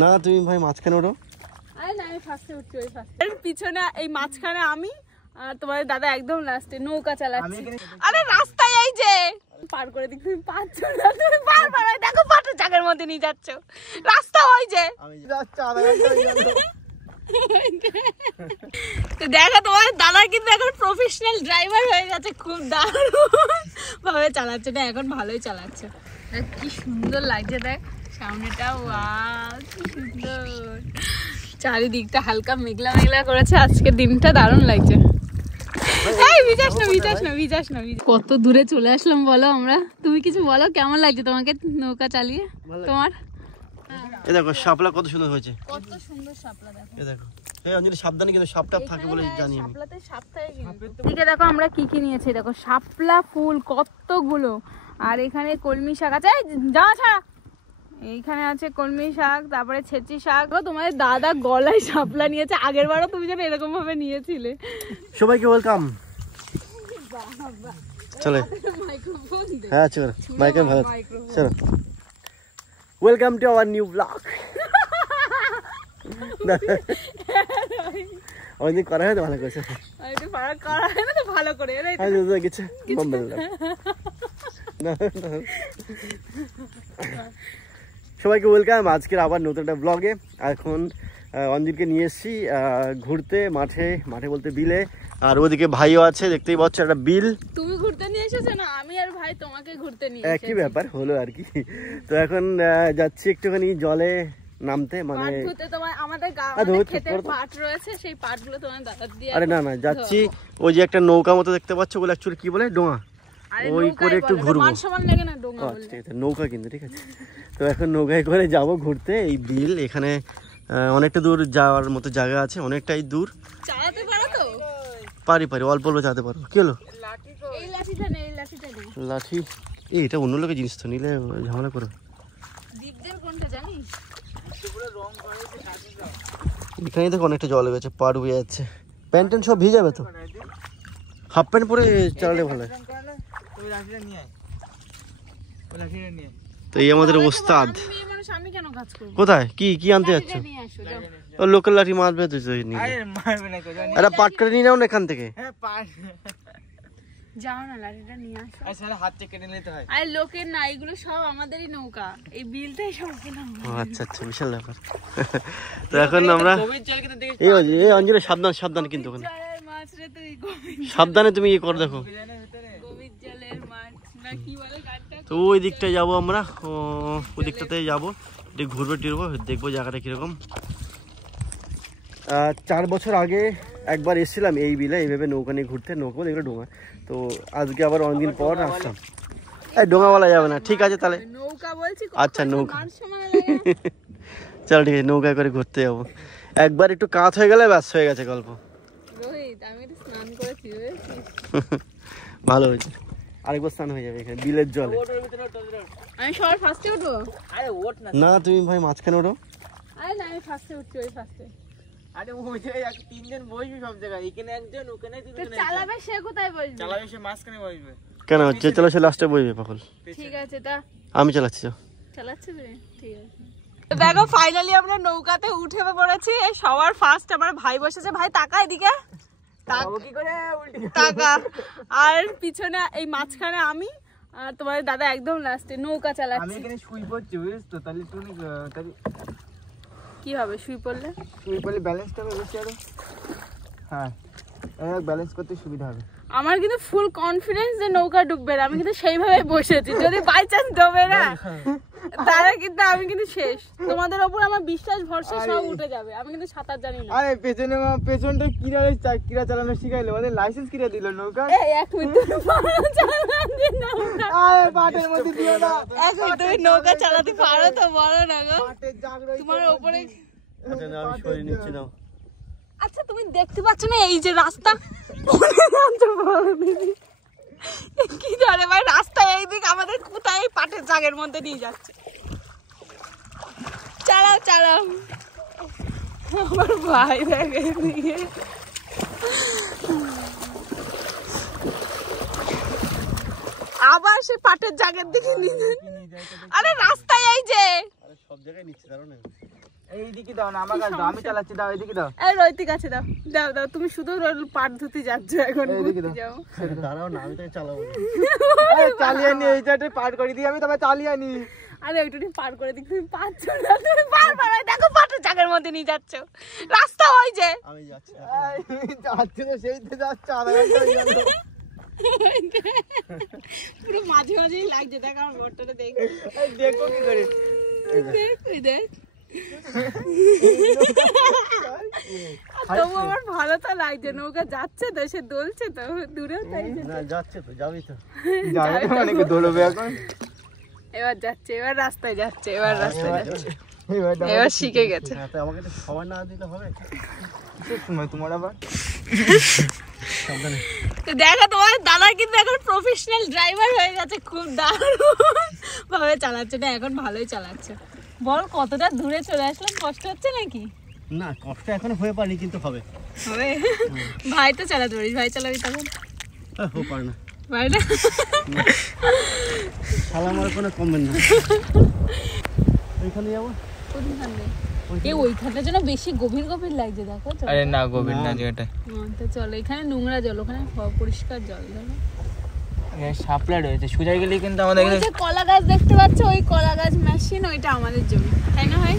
না তুমি ভাই মাঝখানে ওঠো। আরে না আমি ফার্স্টে উঠছি, ওই ফার্স্টে পিছনে এই মাঝখানে আমি আর তোমার দাদা একদম লাস্টে নৌকা চালাচ্ছি। আরে রাস্তায় এই যে পার করে দিক তুমি পাচ্ছ না, তুমি বারবার দেখো পাটের জায়গার মধ্যে নিয়ে যাচ্ছ, রাস্তা ওই যে আমি যাচ্ছি আধা ঘন্টা হয়ে গেল। তো দেখো তোমার দাদা কিন্তু এখন প্রফেশনাল ড্রাইভার হয়ে গেছে, খুব দারুণ ভাবে চালাচ্ছে না, এখন ভালোই চালাচ্ছে। কি সুন্দর লাগছে দেখ সামনেটা, ওয়াও কি সুন্দর, চারিদিকটা হালকা মেঘলা মেঘলা করেছে, আজকে দিনটা দারুণ লাগছে। কত দূরে চলে আসলাম বলো আমরা, তুমি কিছু বলো কেমন লাগছে তোমাকে নৌকা চালিয়ে তোমার? এই দেখো শাপলা কত সুন্দর হয়েছে, কত সুন্দর শাপলা দেখো, এই দেখো। এই অঞ্জলি সাবধানে কিন্তু সাপটাপ থাকে বলে জানি আমি। শাপলাতে সাপ থাকে কিন্তু। এদিকে দেখো আমরা কি কি নিয়েছি, দেখো শাপলা ফুল কতগুলো, আর এখানে কলমি শাক আছে, যা ছাড়া এইখানে আছে কলমি শাক, তারপরে ছেঁচি শাক। তোমাদের দাদা গলায় শাপলা নিয়েছে, আগের বারও তুমি যেন এরকম ভাবে নিয়েছিলে। সবাইকে ওয়েলকাম। চলে হ্যাঁ চলো মাইকেল ভালো চলো, welcome to our new blog. অনেক করা হয় তো ভালো করেছে, ভালো করে সবাইকে ওয়েলকাম আজকের আবার নতুন একটা ব্লগে। এখন অঞ্জিলকে নিয়ে এসেছি ঘুরতে মাঠে, মাঠে বলতে বিলে, আর ওদিকে ভাইও আছে দেখতেই পাচ্ছ একটা বিল। তুমি ঘুরতে নিয়ে এসেছো না, আমি আর ভাই তোমাকে ঘুরতে নিয়ে এসেছি, একই ব্যাপার হলো আর কি। তো এখন যাচ্ছি একটুখানি জলে নামতে, মানে আমাদের ক্ষেতের পাট রয়েছে, সেই পাটগুলো তোমার দাদা দিয়ে। আরে না না যাচ্ছি, ওই যে একটা নৌকা মতো দেখতে পাচ্ছ, ওগুলো অ্যাকচুয়ালি কি বলে ডোঙা, ওই করে একটু ঘুরবো। নৌকা কিন্তু ঠিক আছে। তো এখন নৌকায় করে যাব ঘুরতে এই বিল, এখানে অনেকটা দূর যাওয়ার মতো জায়গা আছে, অনেকটাই দূর। চালাতে পারো তো? পারি অল্প অল্প যেতে পারবো। কি হলো লাঠি? এটা অন্য লোকের জিনিস তো, নিলে ঝামেলা করবে। এখানে দেখো অনেকটা জল হয়ে গেছে, পা ডুবে যাচ্ছে, প্যান্ট ট্যান্ট সব ভিজে যাবে তো, হাফ প্যান্ট পরে চালালে ভালো হয়। তো এই আমাদের ওস্তাদ। কোথায় কি কি আনতে যাচ্ছ? লোকাল লাঠি মারবে তো, একটা পাট করে নিয়ে নাও না এখান থেকে। যাও না লাঠিটা নিয়ে আসো, হাত থেকে কেটে নিতে হয়। আরে লোকের না, এগুলো সব আমাদেরই নৌকা, এই বিলটাই সব কেনা। আচ্ছা আচ্ছা বিশাল ব্যাপার। তো এখন আমরা এই অঞ্জলি সাবধান সাবধান, কিন্তু ওখানে সাবধানে তুমি ইয়ে করে দেখো। তো ওই দিকটায় যাবো আমরা, ওই দিকটাতে যাবো, ঘুরবো টিরবো, দেখবো জায়গাটা কিরকম। 4 বছর আগে একবার এসেছিলাম এই বিলে এইভাবে নৌকা নিয়ে ঘুরতে, নৌকা এগুলো ডোঙা। তো আজকে আবার অনেকদিন পর আসলাম। এই ডোঙা বলা যাবে না, ঠিক আছে তাহলে আচ্ছা নৌকা। চলো ঠিক আছে, নৌকায় করে ঘুরতে যাবো। একবার একটু কাত হয়ে গেলে ব্যাস হয়ে গেছে গল্প। ভালো হয়েছে, আরেকবার স্নান হয়ে যাবে এখানে বিলের জলে। আমি সবার ফার্স্টে উঠবো? আরে ওঠ না, না তুমি ভাই মাঝখানে ওঠো। আরে না আমি ফার্স্টে উঠছি, ওই ফার্স্টে। আরে ওই জায়গায় তিনজন বসবি সব জায়গায়, এখানে একজন ওখানে দুজন। তো চালাবে সে কোথায় বসবে? চালাবে সে মাঝখানে বসবে। কেন হচ্ছে চলো সে লাস্টে বসবে পাগল। ঠিক আছে তা আমি চালাচ্ছি। চালাচ্ছি তুমি? ঠিক আছে। দেখো ফাইনালি আমরা নৌকাতে উঠে পড়েছি, সবার ফার্স্ট আমার ভাই বসেছে। ভাই তাকা এদিকে, তাকা। আর পিছনে এই মাঝখানে আমি, আর তোমার দাদা একদম লাস্টে নৌকা চালাচ্ছে। আমি এখানে শুই পড়ছি বুঝছিস তো, তাহলে তুমি কি হবে শুই পড়লে? শুই পড়লে ব্যালেন্সটা হবে বেশি আরো। হ্যাঁ ব্যালেন্স করতে সুবিধা হবে। আমার কিন্তু ফুল কনফিডেন্স যে নৌকা ডুববে না, আমি কিন্তু সেইভাবে বসেছি, যদি বাই চান্স ডুবে না তাহলে কিন্তু আমি কিন্তু শেষ। তোমাদের উপর আমার বিশ্বাস ভরসা সব উঠে যাবে, আমি কিন্তু সাঁতার জানি না। আরে পেছনটা কিরা চালানো শিখাইলো, ওদের লাইসেন্স কিরা দিল নৌকা? এই এক মিনিট, আরে বাটের মধ্যে দিও না। এখন তুমি নৌকা চালাতে পারো তো বলো না গো, তোমার উপরে। আচ্ছা না আমি সরিয়ে নিচ্ছি নাও। আচ্ছা তুমি দেখতে পাচ্ছ না এই যে রাস্তা, কি জানে ভাই রাস্তা এইদিক আমাদের কোথায় পাটের জাগের মধ্যে নিয়ে যাচ্ছে। চালাও চালাও, আমার ভাই দেখে দিকে আবার সে পাটের জাগের দিকে নিয়ে। আরে রাস্তায় এই যে জায়গায় নিচ্ছে, দাঁড়াও না। এইদিকে দাও না, আমার কাছে দাও, আমি চালাচ্ছি, দাও এইদিকে দাও। এই রৈতিক আছে, দাও দাও দাও, তুমি শুধু পাট ধুতে যাচ্ছ এখন, ঘুরতে যাও। দাঁড়াও না, আমি তাকে চালাবো। চালিয়ে নি, এই জায়গাটা পার করে দিই আমি, তবে চালিয়ে নি। আরে ওইটুকু পার করে দিক, তুমি পাচ্ছ না, তুমি বারবার দেখো পাটের জায়গার মধ্যে নিয়ে যাচ্ছ, রাস্তা ওই যে। আমি যাচ্ছি যাচ্ছি তো, সেইতে যাচ্ছে, আধা ঘন্টা হয়ে গেল। পুরো মাঝে মাঝেই লাগছে, দেখ আমার মোটরটা দেখ, দেখো কি করে, দেখ ওই দেখ। তবু আমার ভালো তো লাগছে, নৌকা যাচ্ছে তো, সে দোলছে তো দূরেও, তাই না যাচ্ছে তো, যাবি তো, যাবে মানে কি দৌড়বে এখন। এবার যাচ্ছে, এবার রাস্তায় যাচ্ছে, এবার রাস্তায় যাচ্ছে, এবার শিখে গেছে। আমাকে তো সময় না দিলে হবে, সময় তোমার আবার। দেখো তোমার দাদা কিন্তু এখন প্রফেশনাল ড্রাইভার হয়ে গেছে, খুব দারুণ ভাবে চালাচ্ছে না, এখন ভালোই চালাচ্ছে। বল কতটা দূরে চলে আসলাম, কষ্ট হচ্ছে নাকি? না কষ্ট এখন হয়ে পারেনি, কিন্তু হবে হবে। ভাই তো চালাতে পারিস, ভাই চালাবি তখন। হয়ে পারে না ভাই না, শালা আমার কোনো কমবেন না। ওইখানে যাবো, ওইখানটা যেন বেশি গভীর গভীর লাগছে, দেখো। আরে না গভীর না জায়গাটা, তো চলো, এখানে নোংরা জল, ওখানে পরিষ্কার জল। সাপ্লাই রয়েছে, সোজা গেলে কিন্তু আমাদের এখানে কলা গাছ দেখতে পাচ্ছ, ওই কলা গাছ মেশিন, ওইটা আমাদের জমি, তাই না ভাই?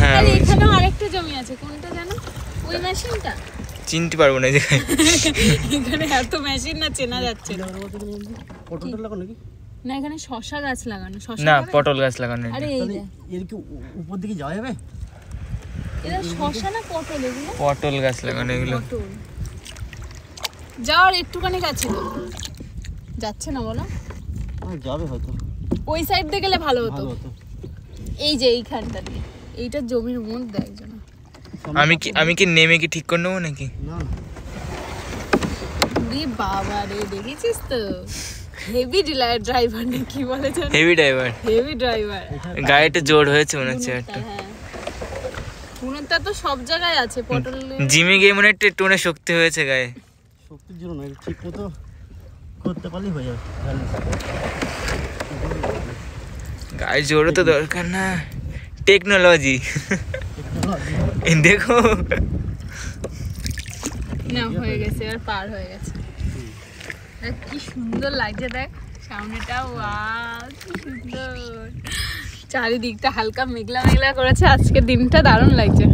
হ্যাঁ, আর এখানেও আরেকটা জমি আছে, কোনটা জানো? ওই মেশিনটা চিনতে পারবো না। এখানে এত মেশিন না, চেনা যাচ্ছে না। পটল লাগানো নাকি? না, এখানে শশা গাছ লাগানো। শশা না, পটল গাছ লাগানো। আরে এই যে এর কি উপর দিকে যাওয়া যাবে? এটা শশা না পটল? এগুলো পটল গাছ লাগানো, এগুলো পটল। যাওয়ার একটুখানি কাছে তো যাচ্ছে না, বলো? যাবে হয়তো, ওই সাইড দিয়ে গেলে ভালো হতো। ভালো হতো। এই যে এইখানটা দিয়ে, এইটা জমির মধ্যে একজন। আমি কি নেমে কি ঠিক করে নেবো নাকি? না রে বাবা রে, দেখেছিস তো হেভি ড্রাইভার নাকি বলে জানো? Heavy driver, heavy driver. গাড়িটা জোর হয়েছে মনে হচ্ছে একটা। হ্যাঁ, পুনরটা তো সব জায়গায় আছে, পটল। জিমে গিয়ে মনে একটা টোনে শক্তি হয়েছে গায়ে। শক্তির জন্য নয়, ঠিক মতো করতে পারলেই হয়ে যাবে। গায়ে জোরও তো দরকার না, টেকনোলজি দেখো না, হয়ে গেছে, আর পার হয়ে গেছে। দেখ কি সুন্দর লাগছে, দেখ সামনেটা, ওয়াও কি সুন্দর। চারিদিকটা হালকা মেঘলা মেঘলা করেছে, আজকে দিনটা দারুণ লাগছে,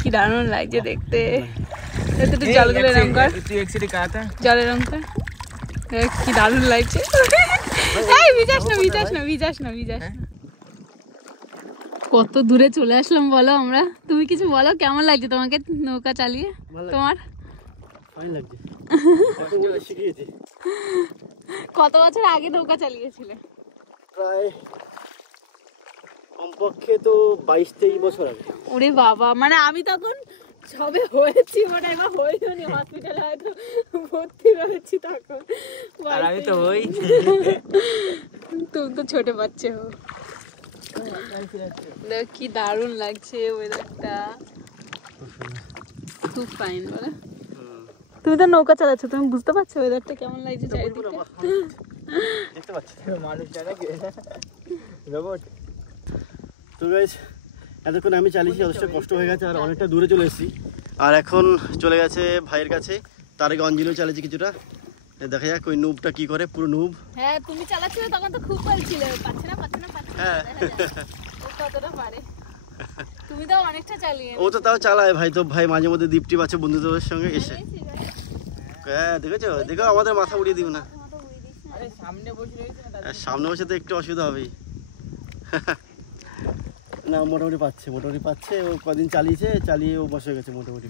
কি দারুণ লাগছে দেখতে। একটু জলগুলো রং কর, জলের রং কর, দেখ কি দারুণ লাগছে। এই ভিজাস না, ভিজাস না, ভিজাস না, ভিজাস না। কত দূরে চলে আসলাম বলো আমরা। তুমি কিছু বলো, কেমন লাগছে তোমাকে নৌকা চালিয়ে? তোমার ফাইন লাগছে, শিখিয়েছি। কত বছর আগে নৌকা চালিয়েছিলে? প্রায় কমপক্ষে তো 22-23 বছর আগে। ওরে বাবা, মানে আমি তখন সবে হয়েছি, মানে এবার হইনি, হসপিটালে হয়তো ভর্তি রয়েছি তখন। আর আমি তো হই, তুমি তো ছোট বাচ্চা হো। দেখ কি দারুণ লাগছে ওয়েদারটা, খুব ফাইন। বলে তুমি তো নৌকা চালাচ্ছ, তুমি বুঝতে পারছো ওয়েদারটা কেমন লাগছে চারিদিকে? দেখতে পাচ্ছি মানুষ জানা কি তো গাইস, এতক্ষণ আমি চালিয়েছি, যথেষ্ট কষ্ট হয়ে গেছে, আর অনেকটা দূরে চলে এসেছি। আর এখন চলে গেছে ভাইয়ের কাছে, তার আগে অঞ্জলিও চালিয়েছি কিছুটা। দেখা যাক ওই নুবটা কি করে, পুরো নুব। হ্যাঁ, তুমি চালাচ্ছিলে তখন তো খুব বলছিলে পাচ্ছে না, পাচ্ছে না, পাচ্ছে না। ও কতটা পারে, তুমি তো অনেকটা চালিয়ে। ও তো তাও চালায় ভাই, তো ভাই মাঝে মধ্যে দীপ্তি পাচ্ছে বন্ধুদের সঙ্গে এসে। হ্যাঁ দেখেছো, দেখো আমাদের মাথা উড়িয়ে দিব না। সামনে বসে তো একটু অসুবিধা হবেই। না মোটামুটি পাচ্ছে, ও কদিন চালিয়ে ও বসে গেছে মোটামুটি।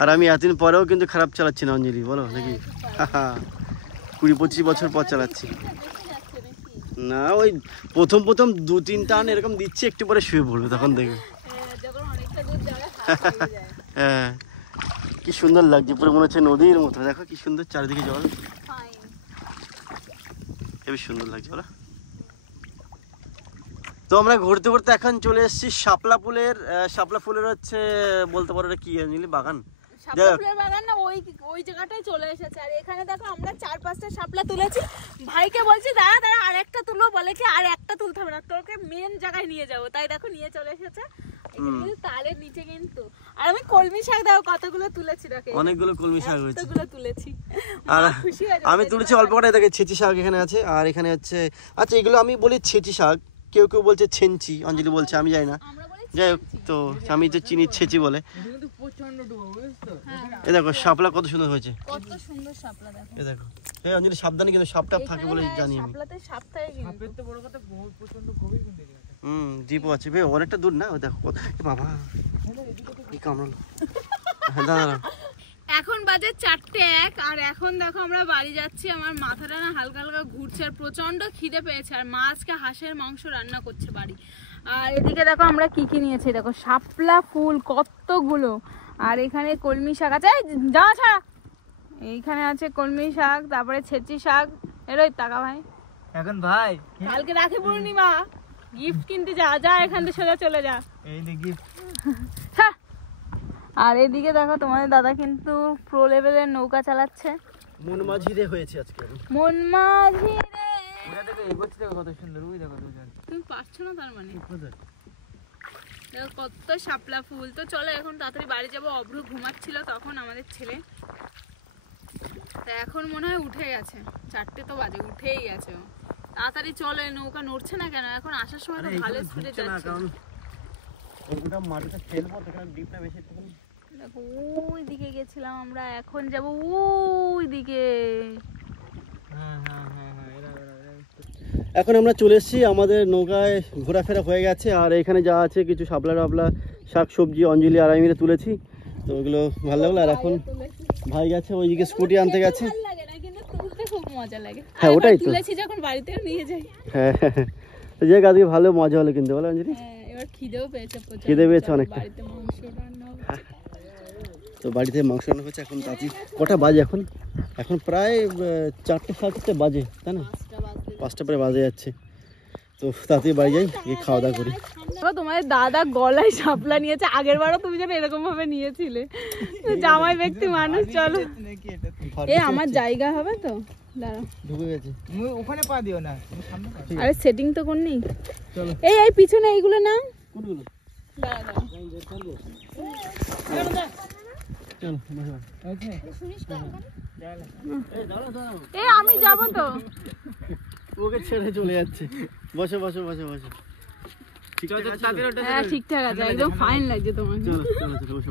আর আমি এতদিন পরেও কিন্তু খারাপ চালাচ্ছি না অঞ্জলি, বলো নাকি? 20-25 বছর পর চালাচ্ছি না। ওই প্রথম 2-3 টান এরকম দিচ্ছি, একটু পরে শুয়ে পড়বে, তখন দেখবে। হ্যাঁ, কি সুন্দর লাগছে, পুরো মনে হচ্ছে নদীর মতো। দেখো কি সুন্দর চারিদিকে জল, হেবি সুন্দর লাগছে বলো। তো আমরা ঘুরতে এখন চলে এসেছি শাপলা ফুলের হচ্ছে বলতে পারো এটা কি অঞ্জলি, বাগান শাপলা ফুলের বাগান না ওই জায়গাটায় চলে এসেছে। আর এখানে দেখো আমরা 4-5টা শাপলা তুলেছি। ভাইকে বলছি দাঁড়া আর একটা তুলবো, বলে কি আর একটা তুলতে হবে না, তোকে মেন জায়গায় নিয়ে যাবো। তাই দেখো নিয়ে চলে এসেছে তালের নিচে কিন্তু। আর আমি কলমি শাক দেখো কতগুলো তুলেছি, দেখো অনেকগুলো কলমি শাক হয়েছে, কতগুলো তুলেছি। আর আমি তুলেছি অল্প কটাই। দেখে ছেঁচি শাক এখানে আছে, আর এখানে হচ্ছে আচ্ছা এগুলো আমি বলি ছেঁচি শাক, কেউ কেউ বলছে ছেঞ্চি, অঞ্জলি বলছে আমি জানি না, যাই হোক তো আমি তো চিনি ছেঁচি বলে। এ দেখো শাপলা কত সুন্দর হয়েছে, কত সুন্দর শাপলা দেখো। এ দেখো এই অঞ্জলি সাবধানে কিন্তু সাপটা থাকে বলে জানি আমি। শাপলাতে সাপ থাকে কিন্তু। সাপের তো বড় কথা বহুত প্রচন্ড গভীর কিন্তু এটা। জিপও আছে ভাই, অনেকটা দূর না। ও দেখো বাবা কি কামড়ালো। হ্যাঁ দাদা এখন বাজে 4:01 আর এখন দেখো আমরা বাড়ি যাচ্ছি। আমার মাথাটা না হালকা হালকা ঘুরছে আর প্রচন্ড খিদে পেয়েছে। আর মা আজকে হাঁসের মাংস রান্না করছে বাড়ি। আর এদিকে দেখো আমরা কি কি নিয়েছি, দেখো শাপলা ফুল কতগুলো, আর এখানে কলমি শাক আছে, যা ছাড়া এইখানে আছে কলমি শাক, তারপরে ছেঁচি শাক। এরই টাকা ভাই এখন ভাই কালকে রাখি পূর্ণিমা, গিফট কিনতে যা এখান থেকে সোজা চলে যা। এই নে গিফট। আর এদিকে দেখো তোমাদের দাদা কিন্তু প্রো লেভেলের নৌকা চালাচ্ছে। মন মাঝিরে হয়েছে আজকে, মন মাঝি রে। ওটা দেখো এগোচ্ছে, দেখো কত সুন্দর। ওই দেখো দুজন। তুমি পারছো না তার মানে? দেখো কত শাপলা ফুল। তো চলো এখন তাড়াতাড়ি বাড়ি যাবো। অভ্র ঘুমাচ্ছিল তখন আমাদের ছেলে, তা এখন মনে হয় উঠে গেছে। 4টে তো বাজে, উঠেই গেছে ও। তাড়াতাড়ি চলে, নৌকা নড়ছে না কেন? এখন আসার সময় তো ভালো স্পিডে যাচ্ছে। ওটা মাটিতে ফেলবো তো, কারণ ডিপটা বেশি থাকে। দেখো ওই দিকে গেছিলাম আমরা, এখন যাব ওই দিকে। হ্যাঁ এখন আমরা চলে এসেছি, আমাদের নৌকায় ঘোরাফেরা হয়ে গেছে। আর এখানে যা আছে কিছু শাপলা টাপলা শাক সবজি অঞ্জলি আর আমি মিলে তুলেছি, তো ওগুলো ভালো লাগলো। আর এখন ভাই গেছে ওইদিকে স্কুটি আনতে গেছে। খুব মজা লাগে। হ্যাঁ ওটাই তো তুলেছি যখন বাড়িতে নিয়ে যাই। হ্যাঁ যে আজকে ভালো মজা হলো কিন্তু, বলো অঞ্জলি? এবার খিদেও পেয়েছে, খিদে পেয়েছে অনেকটা। বাড়িতে মাংস রান্না হচ্ছে। তো বাড়িতে মাংস রান্না হচ্ছে। এখন তাঁতি কটা বাজে? এখন প্রায় 4টে 4:30 বাজে, তাই না? 5টা পরে বাজে যাচ্ছে। তো তাঁতি বাড়ি যাই, গিয়ে খাওয়া দাওয়া করি। তোমাদের দাদা গলায় শাপলা নিয়েছে, আগের বারও তুমি যেন এরকম ভাবে নিয়েছিলে। জামাই ব্যক্তি মানুষ। চলো এ আমার জায়গা হবে তো, দাঁড়াও ঢুকে গেছে। ওখানে পা দিও না, সামনে পা। আরে সেটিং তো কোন নেই। চলো এই পিছনে এইগুলো নাও। কোনগুলো? দাঁড়া চলো ওকে এ আমি যাব তো। ওকে ছেড়ে চলে যাচ্ছে। বসো বসো বসো বসো। হ্যাঁ ঠিকঠাক আছে, একদম ফাইন লাগছে তোমাকে। চলো চলো চলো বসো।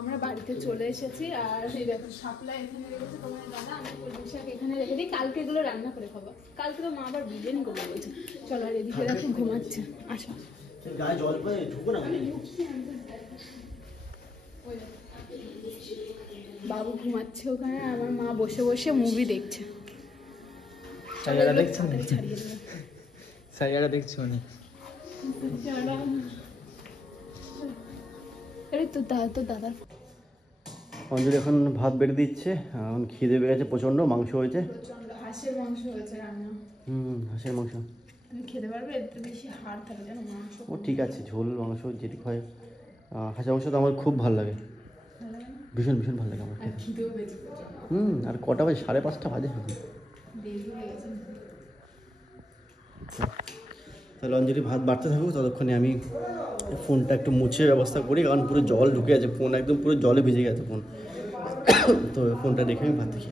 আমরা বাড়িতে চলে এসেছি। আর এই দেখো শাপলা এখানে রেখেছে তোমার দাদা, আমি কলমি শাক এখানে রেখে দিই, কালকে এগুলো রান্না করে খাবো। কালকে তো মা আবার বিরিয়ানি করবে বলছে। চলো আর এদিকে দেখো ঘুমাচ্ছে। আসো গায়ে জল পড়ে ঢুকো না। বাবু ঘুমাচ্ছে ওখানে, আমার মা বসে বসে মুভি দেখছে। সাইয়ারা দেখছো না? সাইয়ারা দেখছো না? আরে তো দাদার অঞ্জলি এখন ভাত বেড়ে দিচ্ছে। এখন খিদে পেয়ে গেছে প্রচন্ড, মাংস হয়েছে, হাঁসের মাংস হয়েছে রান্না। হাঁসের মাংস। তুমি খেতে পারবে? এর বেশি হাড় থাকে জানো মাংস। ও ঠিক আছে, ঝোল মাংস যেটি হয়। হাঁসের মাংস তো আমার খুব ভালো লাগে, ভীষণ ভীষণ ভালো লাগে আমার খেতে। খিদেও পেয়েছে। আর কটা বাজে? 5:30 বাজে। তাহলে অঞ্জলি ভাত বাড়তে থাকুক, ততক্ষণে আমি ফোনটা একটু মুছে ব্যবস্থা করি, কারণ পুরো জল ঢুকে আছে ফোন, একদম পুরো জলে ভিজে গেছে ফোন। তো ফোনটা রেখে আমি ভাত দেখি।